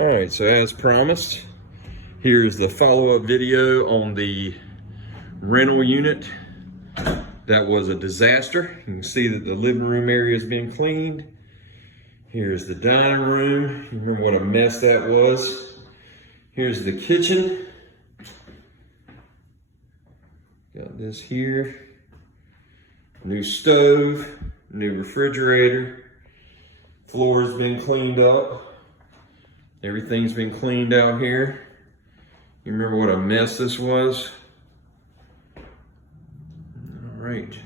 All right, so as promised, here's the follow-up video on the rental unit that was a disaster. You can see that the living room area has been cleaned. Here's the dining room. You remember what a mess that was. Here's the kitchen. Got this here. New stove, new refrigerator. Floor's been cleaned up. Everything's been cleaned out here. You remember what a mess this was? All right.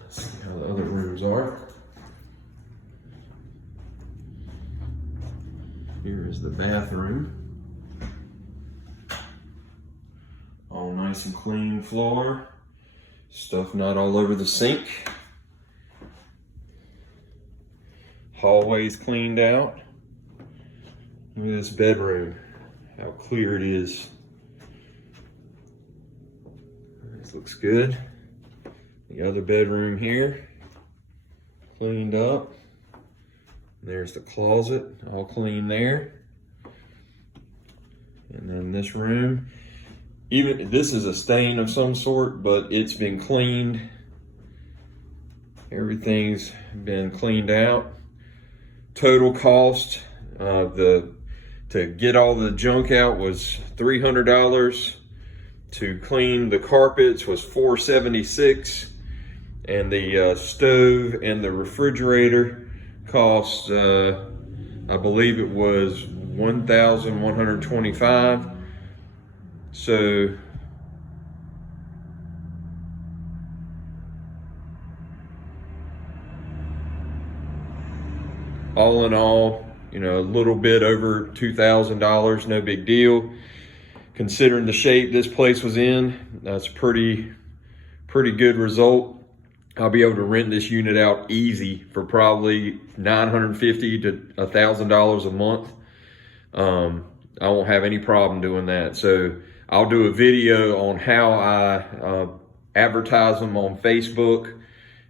Let's see how the other rooms are. Here is the bathroom. All nice and clean floor. Stuff not all over the sink. Hallway's cleaned out. Look at this bedroom, how clear it is. This looks good. The other bedroom here, cleaned up. There's the closet, all clean there. And then this room, even this is a stain of some sort, but it's been cleaned. Everything's been cleaned out. Total cost to get all the junk out was $300. To clean the carpets was $476, and the stove and the refrigerator cost I believe it was $1,125. So all in all, you know, a little bit over $2,000, no big deal. Considering the shape this place was in, that's pretty good result. I'll be able to rent this unit out easy for probably $950 to $1,000 a month. I won't have any problem doing that. So I'll do a video on how I advertise them on Facebook,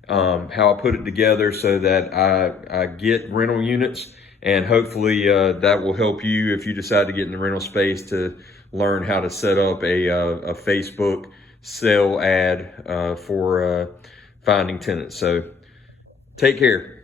how I put it together so that I get rental units, and hopefully that will help you if you decide to get in the rental space to learn how to set up a Facebook sell ad for finding tenants. So take care.